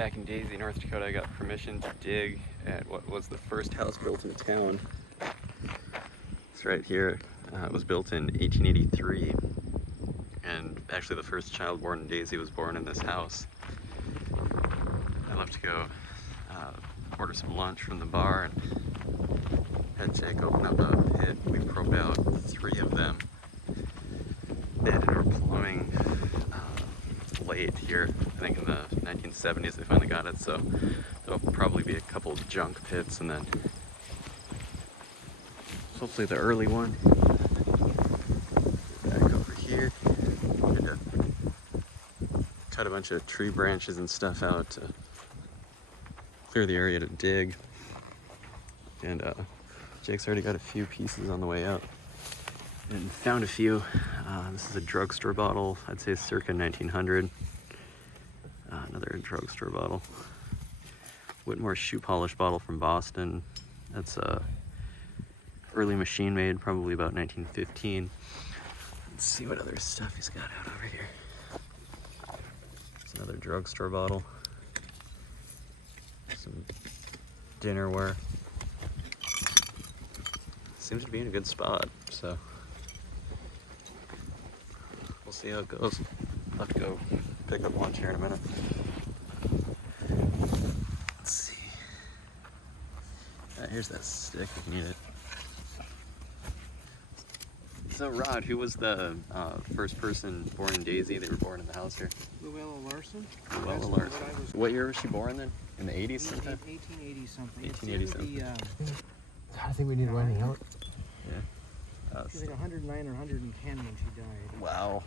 Back in Dazey, North Dakota, I got permission to dig at what was the first house built in town. It's right here. It was built in 1883, and actually the first child born in Dazey was born in this house. I left to go order some lunch from the bar and had Jake open up a pit. We probed out 3 of them. They had indoor plumbing late here. I think in the 1970s they finally got it, so there'll probably be a couple junk pits, and then hopefully the early one. Back over here. Had to cut a bunch of tree branches and stuff out to clear the area to dig. And Jake's already got a few pieces on the way out. And found a few. This is a drugstore bottle, I'd say circa 1900. Another drugstore bottle. Whitmore shoe polish bottle from Boston. That's a early machine made, probably about 1915. Let's see what other stuff he's got out over here. It's another drugstore bottle. Some dinnerware. Seems to be in a good spot, so we'll see how it goes. I'll have to go pick up lunch here in a minute. Let's see. Here's that stick if you need it. So Rod, who was the first person born in Dazey? They were born in the house here. Luella Larson. Luella Larson. What year was she born then? In the 80s sometime? 1880 something. 1880 something. I think we need winding out. Yeah. She's like 109 or 110 when she died. Wow.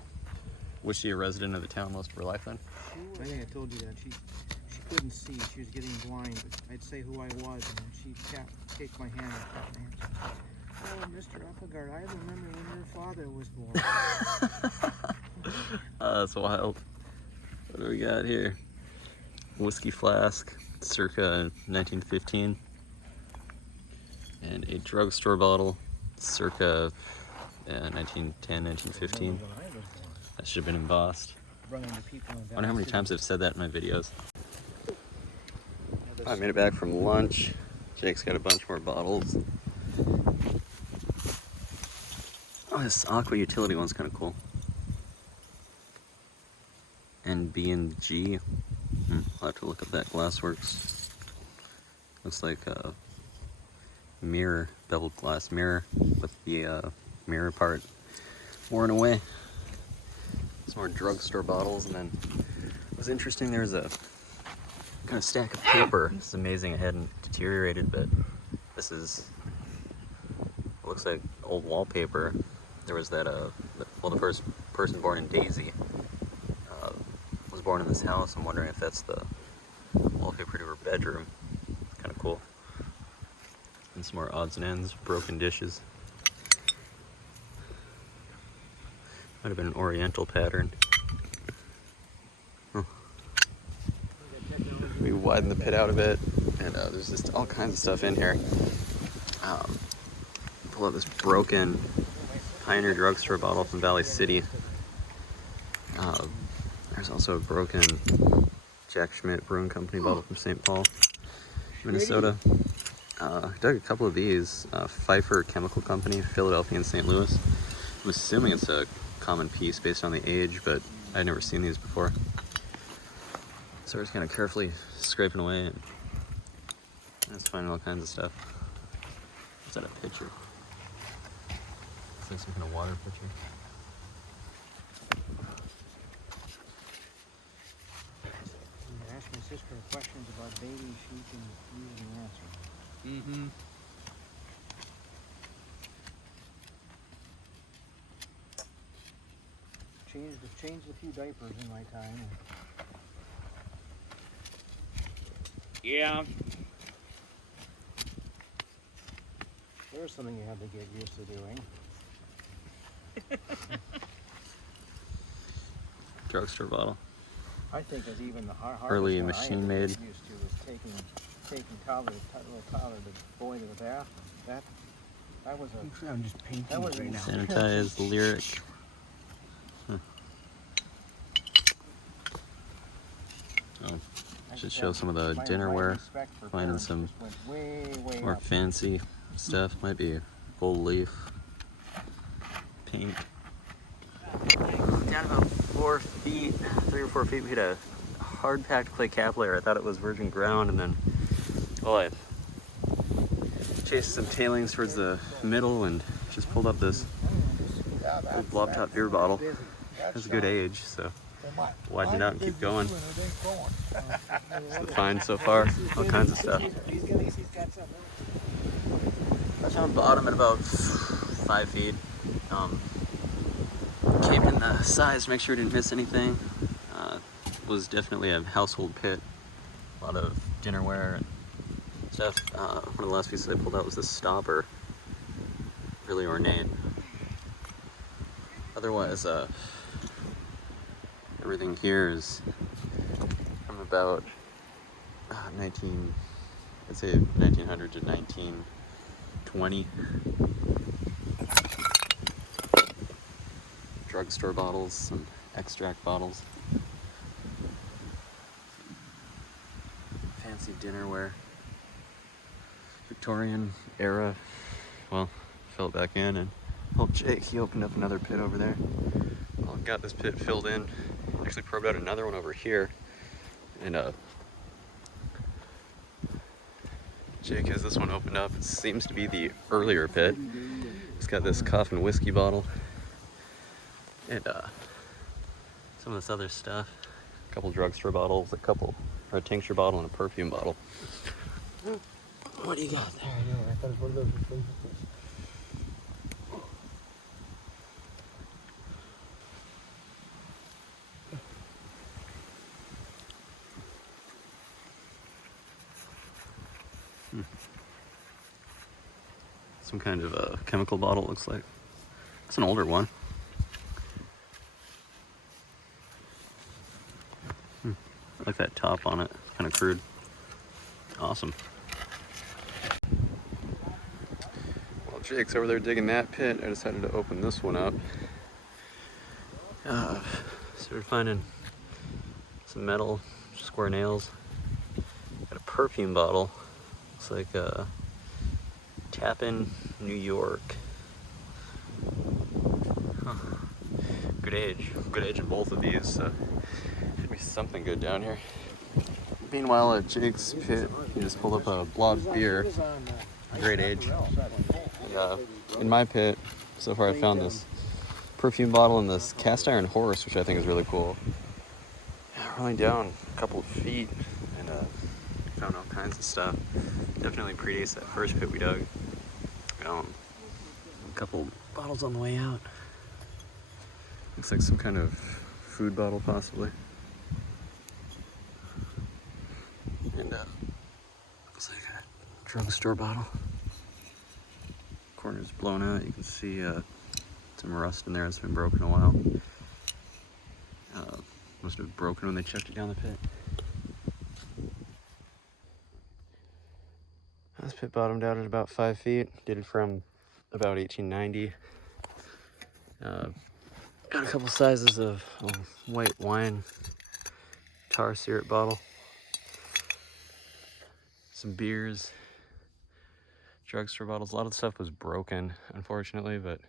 Was she a resident of the town most of her life then? I think I told you that. She couldn't see. She was getting blind. I'd say who I was, and she'd take my hand and pat my hand. Oh, Mr. Applegard, I remember when your father was born. That's wild. What do we got here? Whiskey flask, circa 1915. And a drugstore bottle, circa 1910, 1915. That should have been embossed. I wonder how many times I've said that in my videos. I made it back from lunch. Jake's got a bunch more bottles. Oh, this Aqua Utility one's kind of cool. And B&G. I'll have to look up that Glassworks. Looks like a mirror, beveled glass mirror with the mirror part worn away. Some more drugstore bottles, and then it was interesting, there's a kind of stack of paper. It's amazing it hadn't deteriorated, but this is, it looks like old wallpaper. There was that, well, the first person born in Dazey was born in this house. I'm wondering if that's the wallpaper to her bedroom. Kind of cool. And some more odds and ends, broken dishes. Might have been an oriental pattern. Huh. We widen the pit out a bit, and there's just all kinds of stuff in here. Pull out this broken Pioneer drugstore bottle from Valley City. There's also a broken Jack Schmidt Brewing Company bottle from St. Paul, Minnesota. I dug a couple of these. Pfeiffer Chemical Company, Philadelphia and St. Louis. I'm assuming it's a common piece based on the age, but I'd never seen these before. So we're just kind of carefully scraping away and just finding all kinds of stuff. Is that a pitcher? It's like some kind of water pitcher. You ask my sister questions about babies, she can usually answer. Changed a few diapers in my time. Yeah. There's something you have to get used to doing. Drugstore bottle. I think as even the hardest Early one machine I made. used to was taking little Tyler to boy to the bath. That was a. I'm just painting That was right now. Sanitized Lyric. Oh, Just show some of the dinnerware. Finding some more fancy stuff. Might be gold leaf paint. Down about 4 feet, 3 or 4 feet, we hit a hard packed clay cap layer. I thought it was virgin ground, and then, well, I chased some tailings towards the middle and just pulled up this old blob top beer bottle. It has a good age, so widened it out and keep going. It's the find so far, all kinds of stuff. I found bottom at about 5 feet. Came in the size to make sure I didn't miss anything. Was definitely a household pit. A lot of dinnerware and stuff. One of the last pieces I pulled out was this stopper. Really ornate. Otherwise, everything here is from about 1900 to 1920. Drugstore bottles, some extract bottles. Fancy dinnerware. Victorian era. Well, fill it back in, and old Jake, he opened up another pit over there. Well, got this pit filled in. Actually probed out another one over here. And Jake has this one opened up. It seems to be the earlier pit. It's got this coffin whiskey bottle. And some of this other stuff. A couple drugstore bottles, a tincture bottle, and a perfume bottle. What do you got there? I know, I thought it was one of those things. Some kind of a chemical bottle, looks like. It's an older one. I like that top on it. Kind of crude. Awesome. While Jake's over there digging that pit, I decided to open this one up. Started finding some metal, square nails. Got a perfume bottle. Looks like a Tappan, New York. Huh. Good age. Good age in both of these. Should be something good down here. Meanwhile, at Jake's pit, he just pulled up a blob beer. Great age. In my pit, so far I found this perfume bottle and this cast iron horse, which I think is really cool. Rolling down a couple of feet and found all kinds of stuff. Definitely predates that first pit we dug. A couple bottles on the way out. Looks like some kind of food bottle, possibly. And looks like a drugstore bottle. Corner's blown out. You can see some rust in there. It's been broken a while. Must have broken when they chucked it down the pit. This pit bottomed out at about 5 feet. Did it from about 1890. Got a couple sizes of white wine tar syrup bottle. Some beers, drugstore bottles. A lot of the stuff was broken, unfortunately, but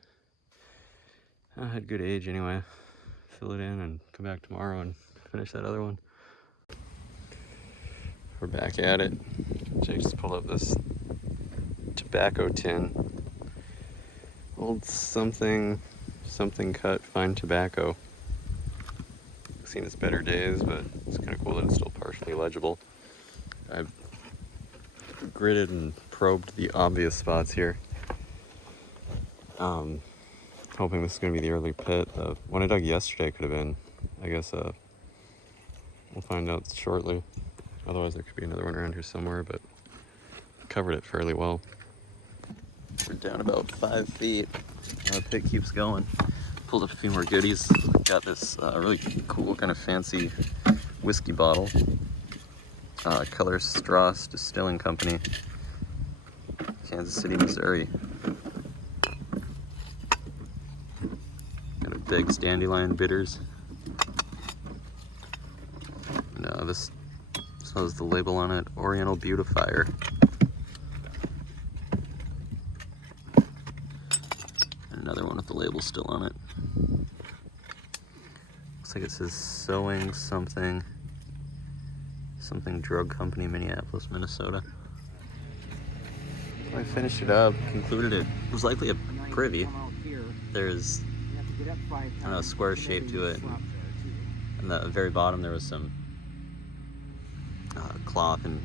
I had good age anyway. Fill it in and come back tomorrow and finish that other one. We're back at it. Jake just pulled up this tobacco tin. Old something cut fine tobacco. Seen its better days, but it's kind of cool that it's still partially legible. I've gridded and probed the obvious spots here. Hoping this is going to be the early pit. The one I dug yesterday could have been. I guess we'll find out shortly. Otherwise there could be another one around here somewhere, but covered it fairly well. We're down about 5 feet. The pit keeps going. Pulled up a few more goodies. Got this really cool kind of fancy whiskey bottle. Color Strass Distilling Company, Kansas City, Missouri. Got a big Dandelion bitters. And this is So has the label on it, Oriental Beautifier. And another one with the label still on it. Looks like it says sewing something drug company, Minneapolis, Minnesota. So I finished it up, concluded it. It was likely a privy. There's, I don't know, a square shape to it. And at the very bottom there was some cloth and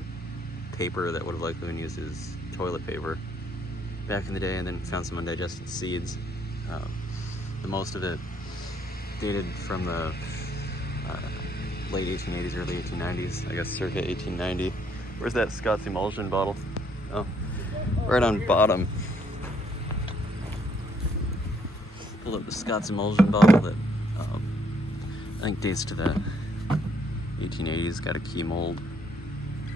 paper that would have likely been used as toilet paper back in the day, and then found some undigested seeds. The most of it dated from the late 1880s, early 1890s, I guess circa 1890. Where's that Scott's emulsion bottle? Oh, right on bottom. Pulled up the Scott's emulsion bottle that I think dates to the 1880s, got a key mold.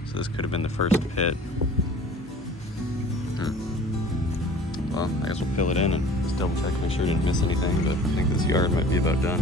So this could have been the first pit. Well, I guess we'll fill it in and just double check, make sure I didn't miss anything, but I think this yard might be about done.